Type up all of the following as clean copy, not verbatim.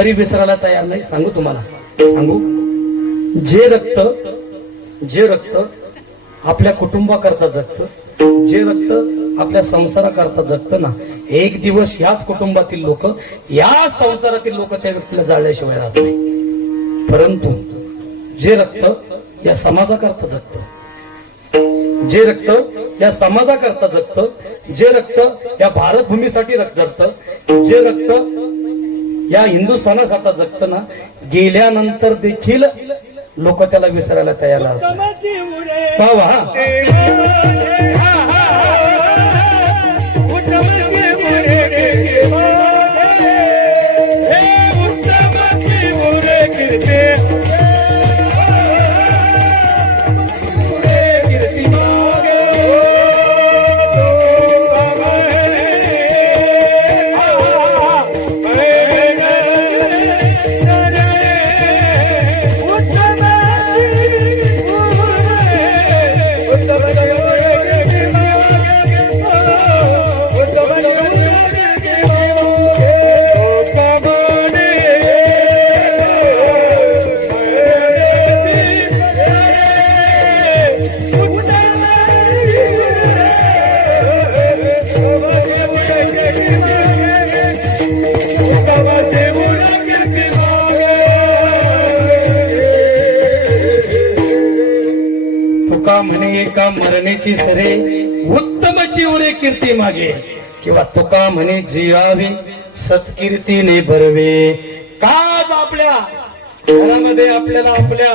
तरी विसरायला तयार नाही. सांगू तुम्हाला, सांगू, जे रक्त आपल्या कुटुंबाकरता जगतं, जे रक्त आपल्या संसाराकरता जगतं ना, एक दिवस याच कुटुंबातील लोक, याच संसारातील लोक त्या व्यक्तीला जाळल्याशिवाय राहत नाही. परंतु जे रक्त या समाजाकरता जगतं, जे रक्त या समाजाकरता जगतं, जे रक्त या भारत भूमीसाठी जगतं, जे रक्त या हिंदुस्थानाकरता जगतं ना, गेल्यानंतर देखील लोक त्याला विसरायला तयार राहतात. म्हणे एका मरण्याची सरे उत्तमची उरे कीर्ती मागे, किंवा तुका म्हणे जियावे सत्कीर्तीने भरवे. काज आपल्या घरामध्ये आपल्याला आपल्या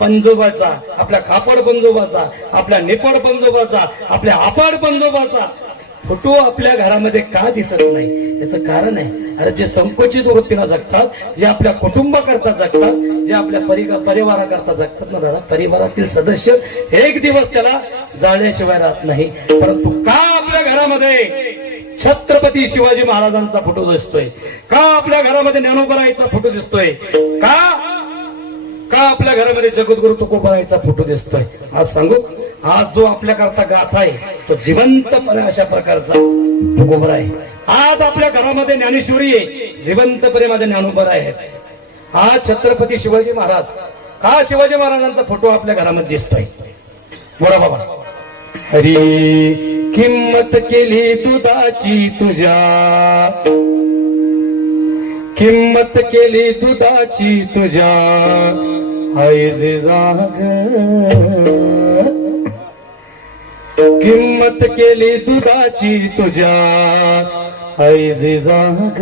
पंजोबाचा, आपल्या खापड पंजोबाचा, आपल्या निपड पंजोबाचा, आपल्या आपाड पंजोबाचा फोटो आपल्या घरामध्ये का दिसत नाही? याचं कारण आहे, अरे जे संकोचित वृत्तीला जगतात, जे आपल्या कुटुंबाकरता जगतात, जे आपल्या परिवाराकरता जगतात ना दादा, परिवारातील सदस्य एक दिवस त्याला जाळल्याशिवाय राहत नाही. परंतु का आपल्या घरामध्ये छत्रपती शिवाजी महाराजांचा फोटो दिसतोय? का आपल्या घरामध्ये ज्ञानोबरायचा फोटो दिसतोय? का आपल्या घरामध्ये जगद्गुरु तुकोबारायचा फोटो दिसतोय? आज सांगू, आज जो आपल्याकरता गाथा आहे तो जिवंतपणे अशा प्रकारचा तुकोबरा आहे. आज आपल्या घरामध्ये ज्ञानेश्वरी आहे, जिवंतपणे माझ्या ज्ञानोबरा आहे. आज छत्रपती शिवाजी महाराज, का शिवाजी महाराजांचा फोटो आपल्या घरामध्ये दिसतोय? बोला बाबा. हरी किंमत केली दुधाची तुझ्या, किंमत केली दुधाची तुझ्या, ऐज जाग किंमत केली दुधाची तुझ्या, ऐज जाग.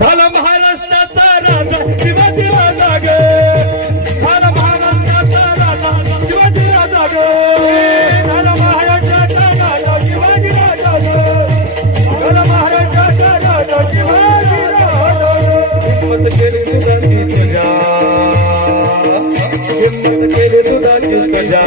झाला महाराष्ट्राचा राजा शिवाजी राजा ग, झाला महाराष्ट्राचा राजा शिवाजी राजा ग, झाला महाराष्ट्राचा राजा शिवाजी राजा ग, झाला महाराष्ट्राचा राजा शिवाजी राजा. किंमत केली दुधाची तुझ्या, किंमत केली दुधाची तुझ्या,